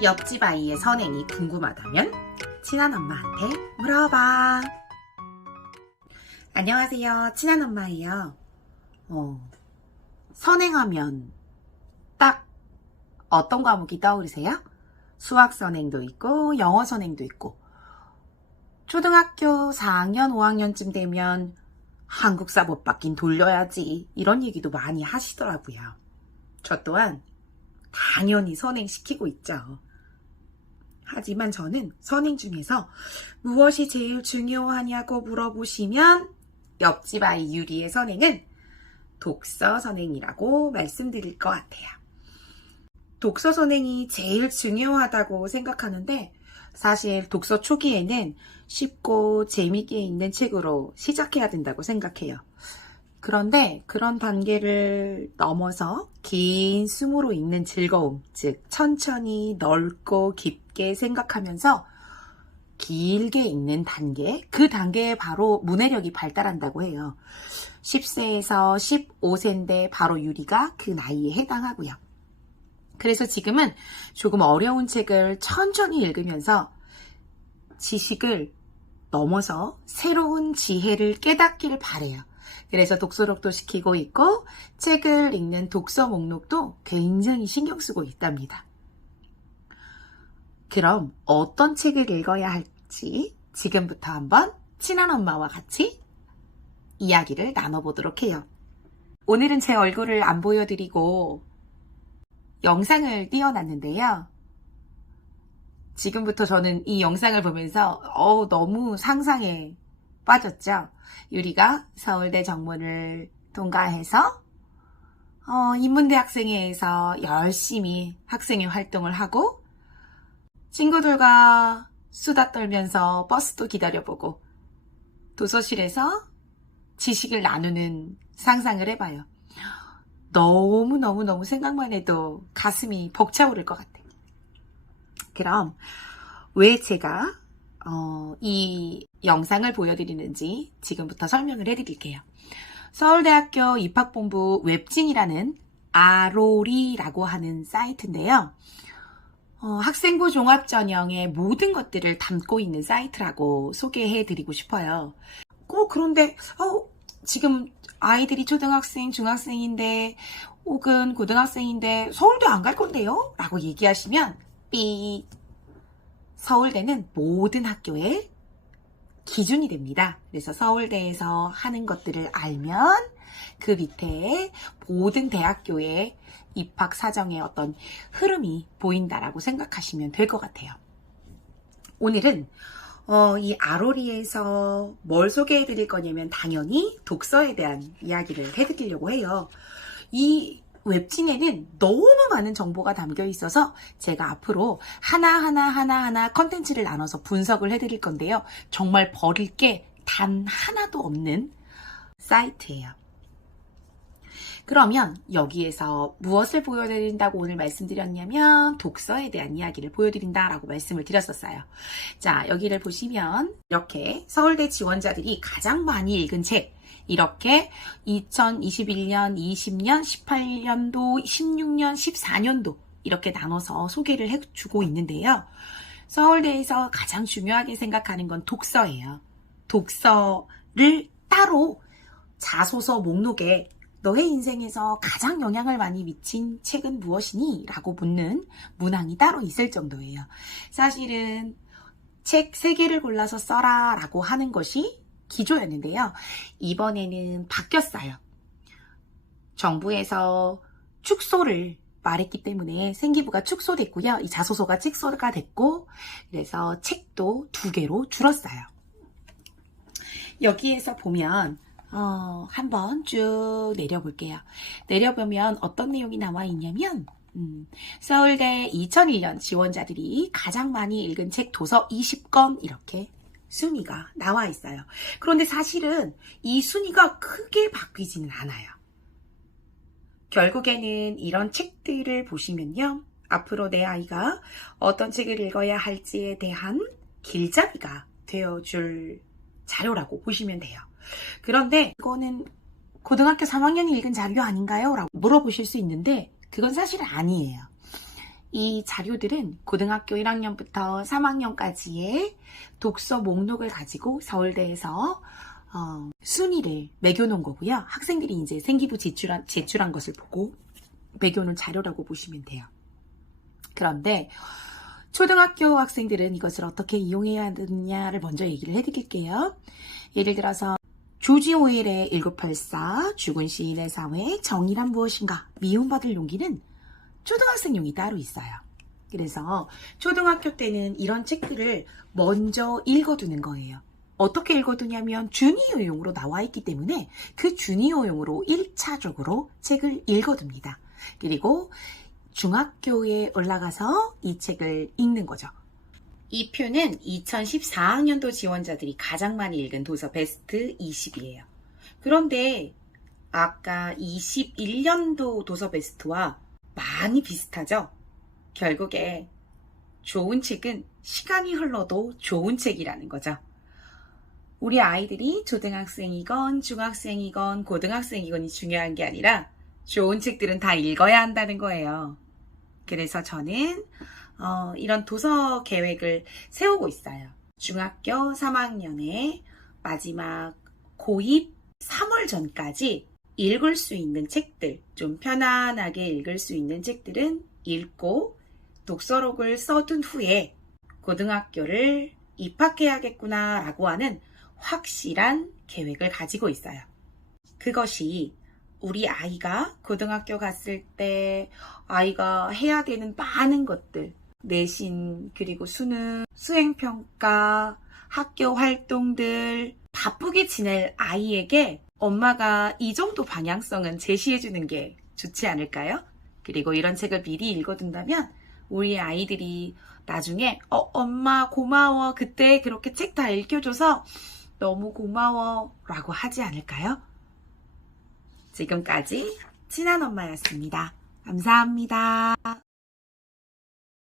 옆집 아이의 선행이 궁금하다면 친한 엄마한테 물어봐. 안녕하세요. 친한 엄마예요. 선행하면 딱 어떤 과목이 떠오르세요? 수학 선행도 있고 영어 선행도 있고 초등학교 4학년, 5학년쯤 되면 한국사 못 받긴 돌려야지 이런 얘기도 많이 하시더라고요. 저 또한 당연히 선행시키고 있죠. 하지만 저는 선행 중에서 무엇이 제일 중요하냐고 물어보시면 옆집 아이 유리의 선행은 독서 선행이라고 말씀드릴 것 같아요. 독서 선행이 제일 중요하다고 생각하는데 사실 독서 초기에는 쉽고 재미있게 읽는 책으로 시작해야 된다고 생각해요. 그런데 그런 단계를 넘어서 긴 숨으로 읽는 즐거움, 즉 천천히 넓고 깊게 생각하면서 길게 읽는 단계, 그 단계에 바로 문해력이 발달한다고 해요. 10세에서 15세인데 바로 유리가 그 나이에 해당하고요. 그래서 지금은 조금 어려운 책을 천천히 읽으면서 지식을 넘어서 새로운 지혜를 깨닫기를 바래요. 그래서 독서록도 시키고 있고 책을 읽는 독서 목록도 굉장히 신경 쓰고 있답니다. 그럼 어떤 책을 읽어야 할지 지금부터 한번 친한 엄마와 같이 이야기를 나눠보도록 해요. 오늘은 제 얼굴을 안 보여드리고 영상을 띄워놨는데요. 지금부터 저는 이 영상을 보면서 너무 상상에 빠졌죠. 유리가 서울대 정문을 통과해서 인문대학생회에서 열심히 학생회 활동을 하고 친구들과 수다 떨면서 버스도 기다려보고 도서실에서 지식을 나누는 상상을 해봐요. 너무너무 생각만 해도 가슴이 벅차오를 것 같아요. 그럼 왜 제가 이 영상을 보여드리는지 지금부터 설명을 해드릴게요. 서울대학교 입학본부 웹진이라는 아로리라고 하는 사이트인데요. 학생부 종합전형의 모든 것들을 담고 있는 사이트라고 소개해드리고 싶어요. 그런데 지금 아이들이 초등학생, 중학생인데 혹은 고등학생인데 서울대 안 갈 건데요? 라고 얘기하시면 서울대는 모든 학교의 기준이 됩니다. 그래서 서울대에서 하는 것들을 알면 그 밑에 모든 대학교의 입학 사정의 어떤 흐름이 보인다라고 생각하시면 될 것 같아요. 오늘은 이 아로리에서 뭘 소개해 드릴 거냐면 당연히 독서에 대한 이야기를 해드리려고 해요. 이 웹진에는 너무 많은 정보가 담겨 있어서 제가 앞으로 하나하나 컨텐츠를 나눠서 분석을 해드릴 건데요. 정말 버릴 게 단 하나도 없는 사이트예요. 그러면 여기에서 무엇을 보여드린다고 오늘 말씀드렸냐면 독서에 대한 이야기를 보여드린다라고 말씀을 드렸었어요. 자, 여기를 보시면 이렇게 서울대 지원자들이 가장 많이 읽은 책 이렇게 2021년, 20년, 18년도, 16년, 14년도 이렇게 나눠서 소개를 해주고 있는데요. 서울대에서 가장 중요하게 생각하는 건 독서예요. 독서를 따로 자소서 목록에 너의 인생에서 가장 영향을 많이 미친 책은 무엇이니? 라고 묻는 문항이 따로 있을 정도예요. 사실은 책 3개를 골라서 써라 라고 하는 것이 기조였는데요. 이번에는 바뀌었어요. 정부에서 축소를 말했기 때문에 생기부가 축소됐고요. 이 자소서가 축소가 됐고 그래서 책도 2개로 줄었어요. 여기에서 보면 한번 쭉 내려볼게요. 내려보면 어떤 내용이 나와 있냐면 서울대 2001년 지원자들이 가장 많이 읽은 책 도서 20권 이렇게 순위가 나와 있어요. 그런데 사실은 이 순위가 크게 바뀌지는 않아요. 결국에는 이런 책들을 보시면요. 앞으로 내 아이가 어떤 책을 읽어야 할지에 대한 길잡이가 되어줄 자료라고 보시면 돼요. 그런데 이거는 고등학교 3학년이 읽은 자료 아닌가요? 라고 물어보실 수 있는데 그건 사실 아니에요. 이 자료들은 고등학교 1학년부터 3학년까지의 독서 목록을 가지고 서울대에서 순위를 매겨놓은 거고요. 학생들이 이제 생기부 제출한 것을 보고 매겨놓은 자료라고 보시면 돼요. 그런데 초등학교 학생들은 이것을 어떻게 이용해야 하느냐를 먼저 얘기를 해드릴게요. 예를 들어서 조지 오웰의 1984, 죽은 시인의 사회, 정의란 무엇인가, 미움받을 용기는 초등학생용이 따로 있어요. 그래서 초등학교 때는 이런 책들을 먼저 읽어두는 거예요. 어떻게 읽어두냐면 주니어용으로 나와 있기 때문에 그 주니어용으로 1차적으로 책을 읽어둡니다. 그리고 중학교에 올라가서 이 책을 읽는 거죠. 이 표는 2014학년도 지원자들이 가장 많이 읽은 도서 베스트 20이에요. 그런데 아까 21년도 도서 베스트와 많이 비슷하죠? 결국에 좋은 책은 시간이 흘러도 좋은 책이라는 거죠. 우리 아이들이 초등학생이건 중학생이건 고등학생이건이 중요한 게 아니라 좋은 책들은 다 읽어야 한다는 거예요. 그래서 저는 이런 도서 계획을 세우고 있어요. 중학교 3학년에 마지막 고입 3월 전까지 읽을 수 있는 책들, 좀 편안하게 읽을 수 있는 책들은 읽고 독서록을 써둔 후에 고등학교를 입학해야겠구나 라고 하는 확실한 계획을 가지고 있어요. 그것이 우리 아이가 고등학교 갔을 때 아이가 해야 되는 많은 것들, 내신, 그리고 수능, 수행평가, 학교 활동들, 바쁘게 지낼 아이에게 엄마가 이 정도 방향성은 제시해주는 게 좋지 않을까요? 그리고 이런 책을 미리 읽어둔다면 우리 아이들이 나중에 엄마 고마워, 그때 그렇게 책 다 읽혀줘서 너무 고마워 라고 하지 않을까요? 지금까지 친한 엄마였습니다. 감사합니다.